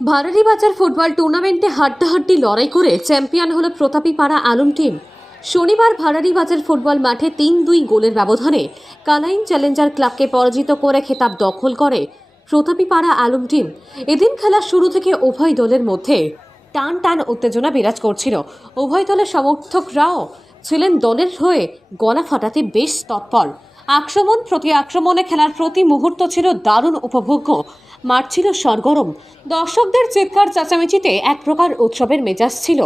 ভারাড়িবাজার football টুর্নামেন্টে হাড্ডাহাড্ডি লড়াই করে চ্যাম্পিয়ন হল প্রতাপীপাড়া আলম টিম। শনিবার ভারাড়িবাজার ফুটবল মাঠে ৩-২ গোলের ব্যবধানে কালাইন চ্যালেঞ্জার ক্লাবকে পরাজিত করে খেতাব দখল করে প্রতাপীপাড়া আলম টিম। এদিন খেলার শুরু থেকে উভয় দলের মধ্যে টান টান উত্তেজনা বিরাজ করছিল। উভয় দলের সমর্থকরাও ছিলেন দলের হয়ে গলা ফাটাতে বেশ তৎপর। আক্রমণ প্রতি আক্রমণে খেলার প্রতি মুহূর্ত ছিল দারুণ উপভোগ্য। মাঠ ছিল সরগরম, দর্শকদের চিৎকার চেঁচামেচিতে এক প্রকার উৎসবের মেজাজ ছিল।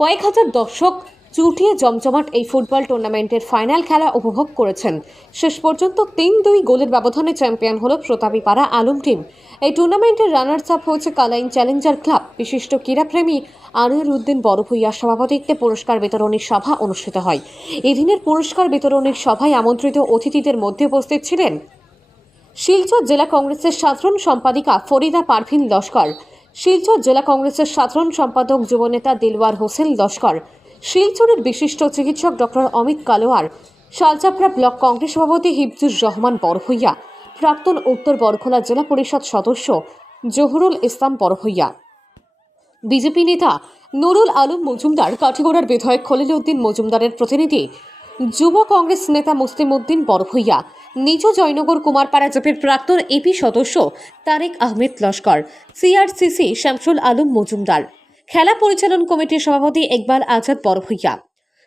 কয়েক হাজার দর্শক চুটিয়ে জমজমাট এই ফুটবল টুর্নামেন্টের ফাইনাল খেলা উপভোগ করেছেন। শেষ পর্যন্ত ৩-২ গোলের ব্যবধানে চ্যাম্পিয়ন হল প্রতাপীপাড়া আলম টিম। এই টুর্নামেন্টের রানার্স আপ হয়েছে কালাইন চ্যালেঞ্জার ক্লাব। বিশিষ্ট ক্রীড়াপ্রেমী আনোয়ার উদ্দিন বড়ভূঁইয়ার সভাপতিত্বে পুরস্কার বিতরণী সভা অনুষ্ঠিত হয়। এদিনের পুরস্কার বিতরণীর সভায় আমন্ত্রিত অতিথিদের মধ্যে উপস্থিত ছিলেন শিলচর জেলা কংগ্রেসের সাধারণ সম্পাদিকা ফরিদা পারভিন লস্কর, শিলচর জেলা কংগ্রেসের সাধারণ সম্পাদক যুবনেতা দিলওয়ার হোসেন লস্কর, শিলচরের বিশিষ্ট চিকিৎসক ডক্টর অমিত কালোয়ার, শালচাপড়া ব্লক কংগ্রেস সভাপতি হিফজুর রহমান বড়ভূঁইয়া, প্রাক্তন উত্তর বরখোলা জেলা পরিষদ সদস্য জহুরুল ইসলাম বড়ভূঁইয়া, বিজেপি নেতা নুরুল আলম মজুমদার, কাঠিগড়ার বিধায়ক খলিল উদ্দিন মজুমদারের প্রতিনিধি, যুব কংগ্রেস নেতা মুসলিম উদ্দিন বড়ভূঁইয়া, নিজ জয়নগর কুমারপাড়া জেপির প্রাক্তন এপি সদস্য তারেক আহমেদ লস্কর, সিআরসিসি শামসুল আলম মজুমদার, খেলা পরিচালন কমিটির সভাপতি ইকবাল আজাদ বড়ভূঁইয়া,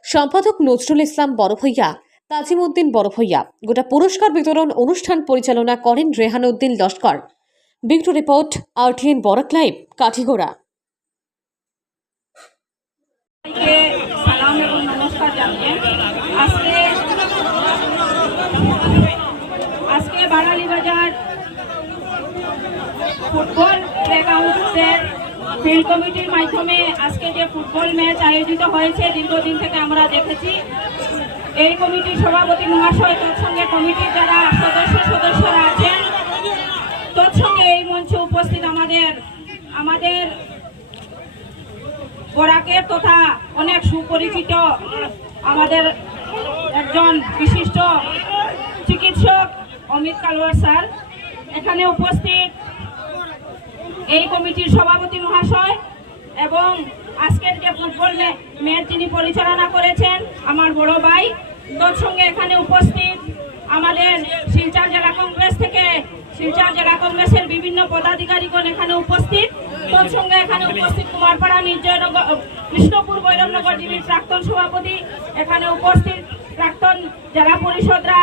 সম্পাদক নজরুল ইসলাম বড়ভূঁইয়া, তাজিম উদ্দিন বড়ভূঁইয়া। গোটা পুরস্কার বিতরণ অনুষ্ঠান পরিচালনা করেন Rehan Uddin Laskar. Bureau report, RTN Barak live, Kathigora. সালাম এবং নমস্কার জানিয়ে আজকে ভারাড়িবাজার ফুটবল প্লেগ্রাউন্ডের ফিল্ড কমিটির মাধ্যমে আজকে যে ফুটবল ম্যাচ আয়োজিত হয়েছে, দীর্ঘদিন থেকে আমরা দেখেছি। এই কমিটির সভাপতি মহাশয়, তৎসঙ্গে কমিটির যারা সদস্যরা আছেন, তৎসঙ্গে এই মঞ্চে উপস্থিত আমাদের বরাকের তথা অনেক সুপরিচিত আমাদের একজন বিশিষ্ট চিকিৎসক অমিত কালোয়ার স্যার, এখানে উপস্থিত এই কমিটির সভাপতি মহাশয় এবং আজকের যে ফুটবল ম্যাচ যিনি পরিচালনা করেছেন আমার বড় ভাই, তৎসঙ্গে এখানে উপস্থিত আমাদের শিলচর জেলা কংগ্রেসের বিভিন্ন পদাধিকারীগণ এখানে উপস্থিত, তৎসঙ্গে এখানে উপস্থিত কুমারপাড়া নির্জয়নগর কৃষ্ণপুর বৈরবনগর জিবির প্রাক্তন সভাপতি, এখানে উপস্থিত প্রাক্তন জেলা পরিষদরা,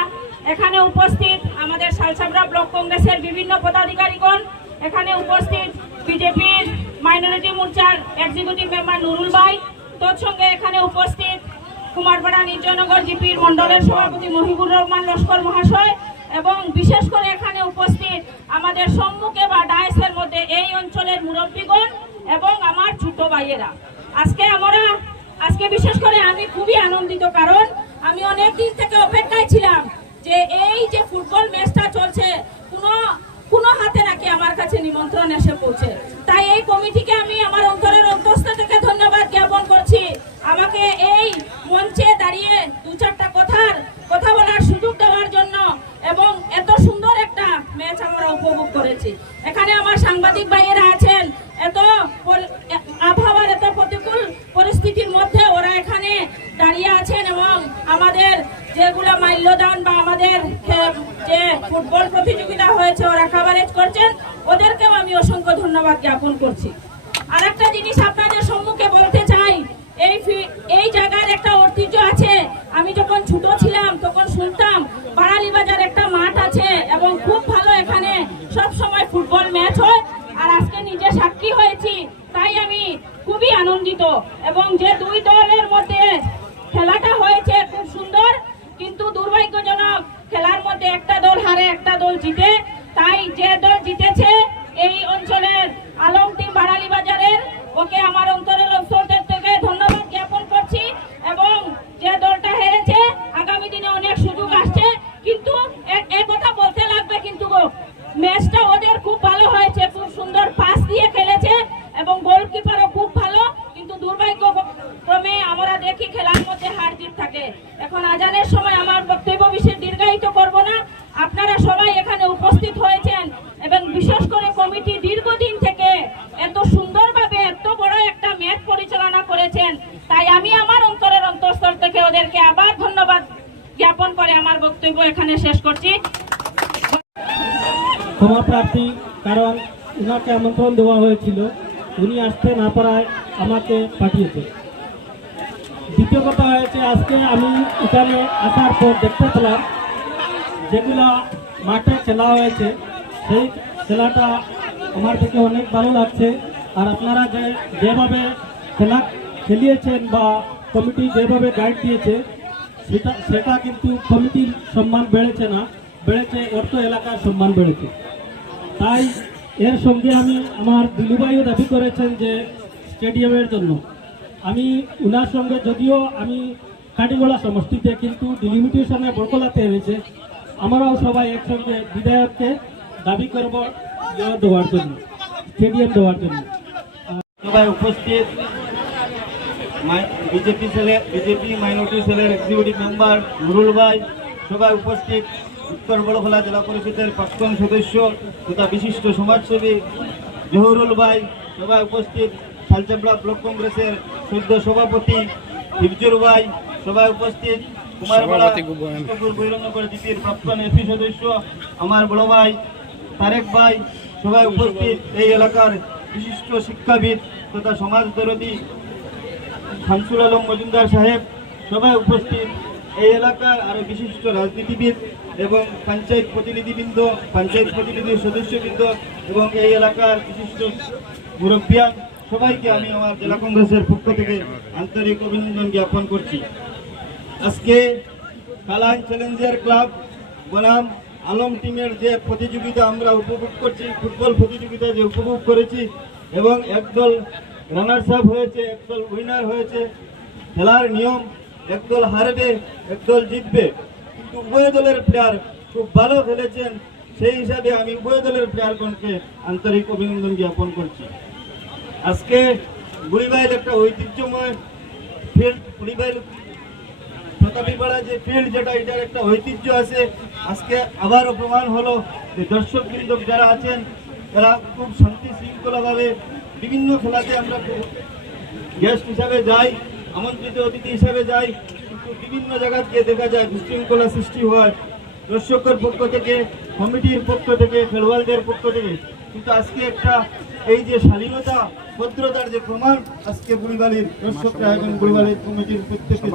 এখানে উপস্থিত আমাদের শালচাপড়া ব্লক কংগ্রেসের বিভিন্ন পদাধিকারীগণ, এখানে উপস্থিত বিজেপির মাইনরিটি মোর্চার এক্সিকিউটিভ মেম্বার নুরুল ভাই, তৎসঙ্গে এখানে উপস্থিত কুমারপাড়া নির্জয়নগর জিপির মন্ডলের সভাপতি মহিবুর রহমান লস্কর মহাশয় এবং বিশেষ করে এখানে উপস্থিত আমাদের সম্মুখে বা ডায়াসের মধ্যে এই অঞ্চলের মুরব্বীগণ এবং আমার ছোট ভাইয়েরা। আজকে বিশেষ করে আমি খুবই আনন্দিত, কারণ আমি অনেক দিন থেকে অপেক্ষায় ছিলাম যে এই যে ফুটবল ম্যাচটা চলছে কোনো হাতে নাকি আমার কাছে নিমন্ত্রণ এসে পৌঁছে। তাই এই কমিটিকে আমি আমার অন্তরের অন্তঃস্থ থেকে ধন্যবাদ জ্ঞাপন করছি, আমাকে এই মঞ্চে দাঁড়িয়ে দু চারটা কথা বলার সুযোগ দেওয়ার জন্য এবং এত সুন্দর একটা ম্যাচ আমরা উপভোগ করেছি। এখানে আমার সাংবাদিক ভাইয়েরা আছেন, এত আবহাওয়ার এত প্রতিকূল পরিস্থিতির মধ্যে ওরা এখানে দাঁড়িয়ে আছেন এবং আমাদের যেগুলো মাল্যদান বা আমাদের যে ফুটবল প্রতিযোগিতা হয়েছে ওরা কভারেজ করছেন, ওদেরকেও আমি অসংখ্য ধন্যবাদ জ্ঞাপন করছি। আর একটা জিনিস আপনাদের সম্মুখে বলতে চাই, এই জায়গার একটা ঐতিহ্য আছে। আমি যখন ছোট ছিলাম তখন শুনতাম ভারাড়িবাজার একটা মাঠ আছে এবং খুব ভালো এখানে সব সময় ফুটবল ম্যাচ হয়, আর আজকে নিজে সাক্ষী হয়েছি, তাই আমি খুবই আনন্দিত। এবং যে দুই দলের মধ্যে খেলাটা হয়েছে খুব সুন্দর, কিন্তু দুর্ভাগ্যজনক খেলার মধ্যে একটা দল হারে একটা দল জিতে। তাই যে দল জিতেছে এই অঞ্চলের আলম টিম ভারাড়িবাজারের, ওকে আমার অন্তরের অন্তর থেকে ধন্যবাদ জ্ঞাপন করছি। এবং যে দলটা হেরেছে আগামী দিনে অনেক সুযোগ আসছে, কিন্তু এ কথা বলতে লাগবে, কিন্তু ম্যাচটা ওদের খুব ভালো হয়েছে, খুব সুন্দর পাস দিয়ে খেলেছে এবং গোলকিপারও খুব ভালো, কিন্তু দুর্ভাগ্যক্রমে আমরা দেখি খেলার মধ্যে হার জিত থাকে। এখন আজানের সময় আমার বক্তব্য বিশেষ দীর্ঘায়িত করব না, আপনারা সবাই এখানে উপস্থিত হয়েছেন এবং বিশেষ করে কমিটি দীর্ঘদিন থেকে এত ক্ষমা প্রার্থী, কারণ ওনাকে আমন্ত্রণ দেওয়া হয়েছিল, উনি আসতে না পারায় আমাকে পাঠিয়েছে। দ্বিতীয় কথা হয়েছে, আজকে আমি এখানে আসার পর দেখতে পেলাম যেগুলা মাঠে খেলা হয়েছে, সেই খেলাটা আমার থেকে অনেক ভালো লাগছে। আর আপনারা যেভাবে খেলা খেলিয়েছেন বা কমিটি যেভাবে গাইড দিয়েছে, সেটা কিন্তু কমিটির সম্মান বেড়েছে না, বেড়েছে অর্থ এলাকার সম্মান বেড়েছে। তাই এর সঙ্গে আমি আমার দিলুভাইও দাবি করেছেন যে স্টেডিয়ামের জন্য আমি উনার সঙ্গে, যদিও আমি কাটিগোলা সমষ্টিতে, কিন্তু ডিলিমিটেশনে বরকলাতে হয়েছে, আমরাও সবাই একসঙ্গে বিধায়ককে দাবি করব দেওয়ার জন্য, স্টেডিয়াম দেওয়ার জন্য। সবাই উপস্থিত বিজেপি মাইনরিটি সেলের এক্সিকিউটিভ মেম্বার নুরুল ভাই, সবাই উপস্থিত উত্তর বড়খোলা জেলা পরিষদের প্রাক্তন সদস্য তথা বিশিষ্ট সমাজসেবী জহুরুল ভাই, সবাই উপস্থিত শালচাপড়া ব্লক কংগ্রেসের সদ্য সভাপতি হিফজুর ভাই, সবাই উপস্থিত কুমারপাড়া বৈরঙ্গনগর জিপির প্রাক্তন এপি সদস্য আমার বড় ভাই তারেক ভাই, সবাই উপস্থিত এই এলাকার বিশিষ্ট শিক্ষাবিদ তথা সমাজদরদী শামসুল আলম মজুমদার সাহেব, সবাই উপস্থিত এই এলাকার আরো বিশিষ্ট রাজনীতিবিদ এবং পঞ্চায়েত প্রতিনিধিবৃন্দ, পঞ্চায়েত প্রতিনিধির সদস্যবৃন্দ এবং এই এলাকার বিশিষ্ট মুরব্বিয়ান, সবাইকে আমি আমার জেলা কংগ্রেসের পক্ষ থেকে আন্তরিক অভিনন্দন জ্ঞাপন করছি। আজকে কালাইন চ্যালেঞ্জার ক্লাব বনাম আলম টিমের যে প্রতিযোগিতা আমরা উপভোগ করছি, ফুটবল প্রতিযোগিতা যে উপভোগ করেছি, এবং একদল রানার্স আপ হয়েছে, একদল উইনার হয়েছে। খেলার নিয়ম, একদল হারবে, একদল জিতবে, কিন্তু উভয় দলের প্লেয়ার খুব ভালো খেলেছেন। সেই হিসাবে আমি উভয় দলের প্লেয়ারগণকে আন্তরিক অভিনন্দন জ্ঞাপন করছি। আজকে বুড়িবাইল একটা ঐতিহ্যময় ফিল্ড, বুড়িবাইল প্রতাপীপাড়া যে ফিল্ড, যেটা এটার একটা ঐতিহ্য আছে। আজকে আবারও প্রমাণ হলো যে দর্শকবৃন্দ যারা আছেন তারা খুব শান্তি শৃঙ্খলাভাবে বিভিন্ন খেলাতে আমরা গেস্ট হিসাবে যাই, আমন্ত্রিত অতিথি হিসাবে যাই, কিন্তু বিভিন্ন জায়গা গিয়ে দেখা যায় বিশৃঙ্খলা সৃষ্টি হয় দর্শকের পক্ষ থেকে, কমিটির পক্ষ থেকে, খেলোয়াড়দের পক্ষ থেকে। কিন্তু আজকে একটা এই যে শালীনতা ভদ্রতার যে প্রমাণ আজকে বুড়িবালির দর্শকরা এবং বুড়িবালির কমিটির প্রত্যেকে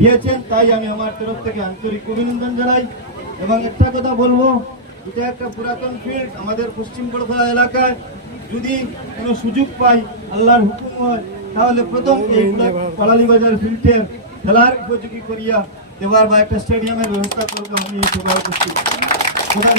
দিয়েছেন, তাই আমি আমার তরফ থেকে আন্তরিক অভিনন্দন জানাই। এবং একটা কথা বলবো, এটা একটা পুরাতন ফিল্ড আমাদের পশ্চিম বড়খোলা এলাকায়। যদি কোনো সুযোগ পাই, আল্লাহর হুকুম হয়, তাহলে প্রথম এই পালালি বাজার ফিল্ডে খেলার উপযোগী করিয়া দেওয়ার বা একটা স্টেডিয়ামের ব্যবস্থা করবো আমি সবাই উপস্থিত।